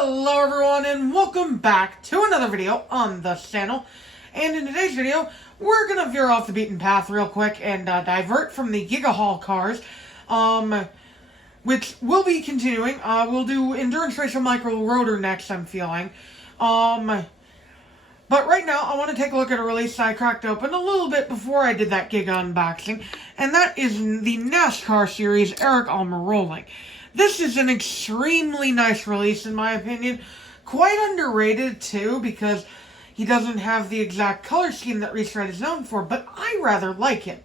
Hello everyone and welcome back to another video on the channel. And in today's video, we're going to veer off the beaten path real quick and divert from the Giga Hall cars, which we'll be continuing. We'll do Endurance Racer Micro Rotor next, I'm feeling. But right now, I want to take a look at a release I cracked open a little bit before I did that Giga unboxing, and that is the NASCAR series Aric Almirolling. This is an extremely nice release, in my opinion. Quite underrated, too, because he doesn't have the exact color scheme that Retread is known for, but I rather like him.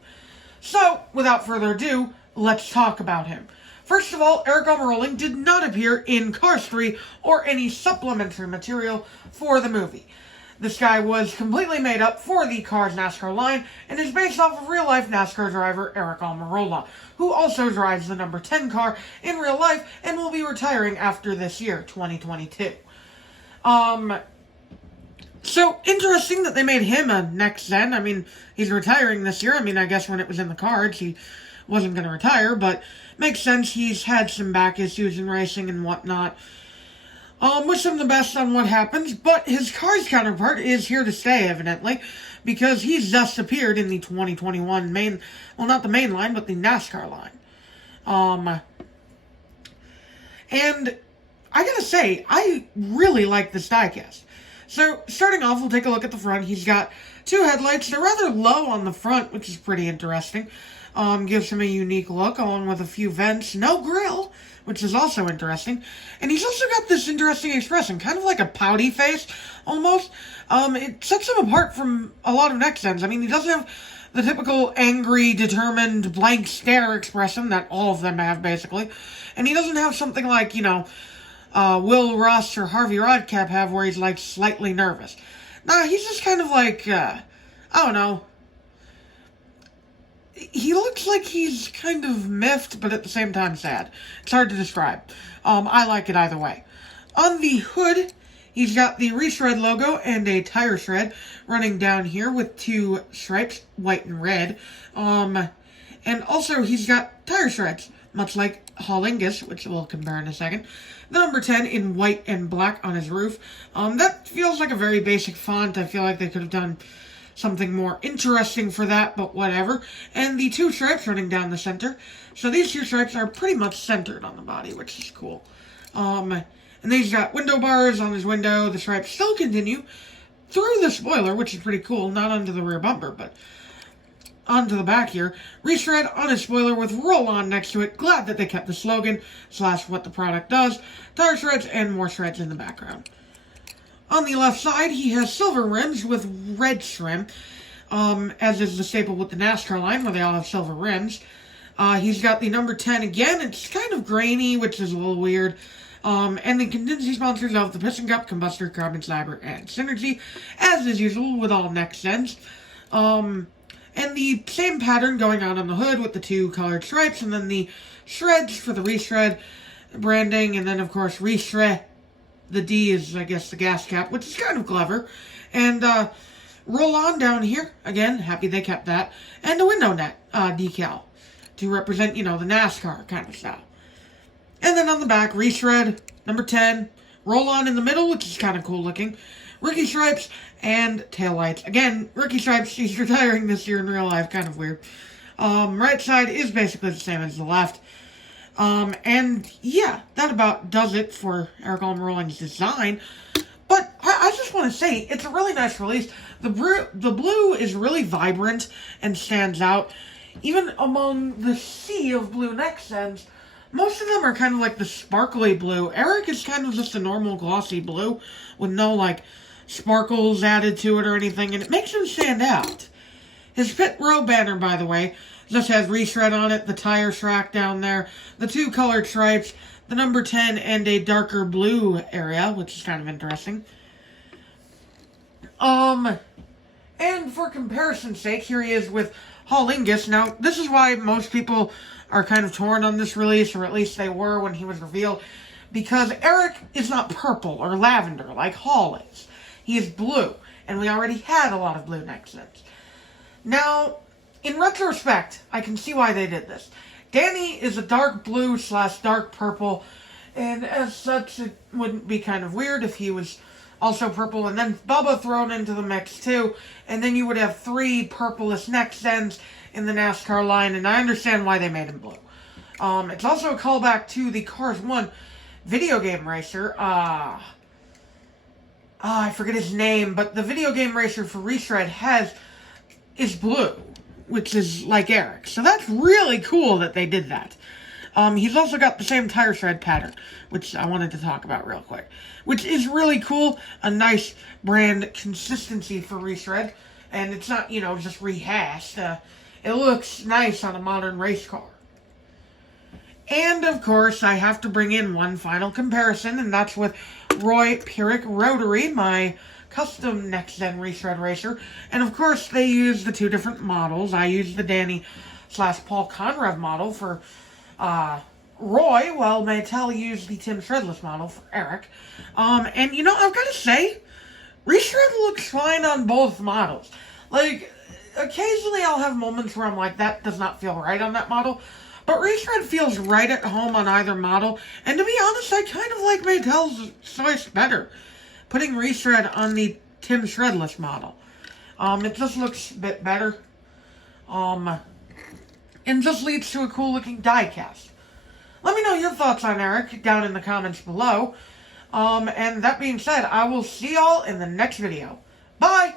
So, without further ado, let's talk about him. First of all, Aric Almirolling did not appear in Cars 3 or any supplementary material for the movie. This guy was completely made up for the Cars NASCAR line and is based off of real-life NASCAR driver Aric Almirolling, who also drives the number 10 car in real life and will be retiring after this year, 2022. So, interesting that they made him a next gen. I mean, he's retiring this year. I mean, I guess when it was in the cards, he wasn't going to retire, but makes sense. He's had some back issues in racing and whatnot. Wish him the best on what happens, but his Cars counterpart is here to stay, evidently, because he's just appeared in the 2021 main, well, not the main line, but the NASCAR line. And I gotta say, I really like this diecast. So, starting off, we'll take a look at the front. He's got two headlights. They're rather low on the front, which is pretty interesting. Gives him a unique look, along with a few vents. No grill, which is also interesting. And he's also got this interesting expression, kind of like a pouty face, almost. It sets him apart from a lot of next gens. I mean, he doesn't have the typical angry, determined, blank stare expression that all of them have, basically. And he doesn't have something like, Will Rush or Harvey Rodcap have, where he's, like, slightly nervous. Nah, he's just kind of like, I don't know. He looks like he's kind of miffed, but at the same time sad. It's hard to describe. I like it either way. On the hood, he's got the Retread logo and a tire shred running down here with two stripes, white and red. And also he's got tire shreds, much like Hollingus, which we'll compare in a second. The number 10 in white and black on his roof. That feels like a very basic font. I feel like they could have done something more interesting for that, but whatever. And the two stripes running down the center. So these two stripes are pretty much centered on the body, which is cool. And then he's got window bars on his window. The stripes still continue through the spoiler, which is pretty cool. Not onto the rear bumper, but onto the back here. Retread on his spoiler with roll on next to it. Glad that they kept the slogan / what the product does. Tire shreds and more shreds in the background. On the left side, he has silver rims with red trim, as is the staple with the NASCAR line, where they all have silver rims. He's got the number 10 again. It's kind of grainy, which is a little weird. And the contingency sponsors of the Piston Cup, Combustor, Carbon Cyber, and Synergy, as is usual with all next gens. And the same pattern going on the hood with the two colored stripes, and then the shreds for the Retread branding, and then, of course, Retread. The D is, I guess, the gas cap, which is kind of clever. And, roll on down here. Again, happy they kept that. And a window net decal to represent, the NASCAR kind of style. And then on the back, Retread, number 10. Roll on in the middle, which is kind of cool looking. Rookie stripes and taillights. Again, rookie stripes, he's retiring this year in real life, kind of weird. Right side is basically the same as the left. And yeah, that about does it for Aric Almirolling's design. But I just want to say, it's a really nice release. The blue is really vibrant and stands out. Even among the sea of blue next gens, most of them are kind of like the sparkly blue. Aric is kind of just a normal glossy blue with no, like, sparkles added to it or anything, and it makes him stand out. His pit row banner, by the way, just has Retread on it, the tire track down there, the two colored stripes, the number 10, and a darker blue area, which is kind of interesting. And for comparison's sake, here he is with Hollingus. Now, this is why most people are kind of torn on this release, or at least they were when he was revealed, because Aric is not purple or lavender like Hall is. He is blue, and we already had a lot of blue next gens. Now, in retrospect, I can see why they did this. Danny is a dark blue / dark purple, And as such, it wouldn't be kind of weird if he was also purple, and then Bubba thrown into the mix too, and then you would have 3 purplest next gens in the NASCAR line, and I understand why they made him blue. It's also a callback to the Cars 1 video game racer. I forget his name, but the video game racer for Retread is blue, which is like Aric. So that's really cool that they did that. He's also got the same tire shred pattern, which I wanted to talk about real quick, which is really cool. A nice brand consistency for Retread, and it's not, just rehashed. It looks nice on a modern race car. And, of course, I have to bring in one final comparison, and that's with Roy Pyrrhic Rotary, my custom next-gen Retread racer. And, of course, they use the 2 different models. I use the Danny/Paul Conrav model for Roy, while Mattel used the Tim Shredless model for Aric. And, I've got to say, Retread looks fine on both models. Like, occasionally I'll have moments where I'm like, that does not feel right on that model. But Retread feels right at home on either model. And to be honest, I kind of like Mattel's choice better, putting Retread on the Tim Shredless model. It just looks a bit better. And just leads to a cool looking diecast. Let me know your thoughts on Aric down in the comments below. And that being said, I will see y'all in the next video. Bye!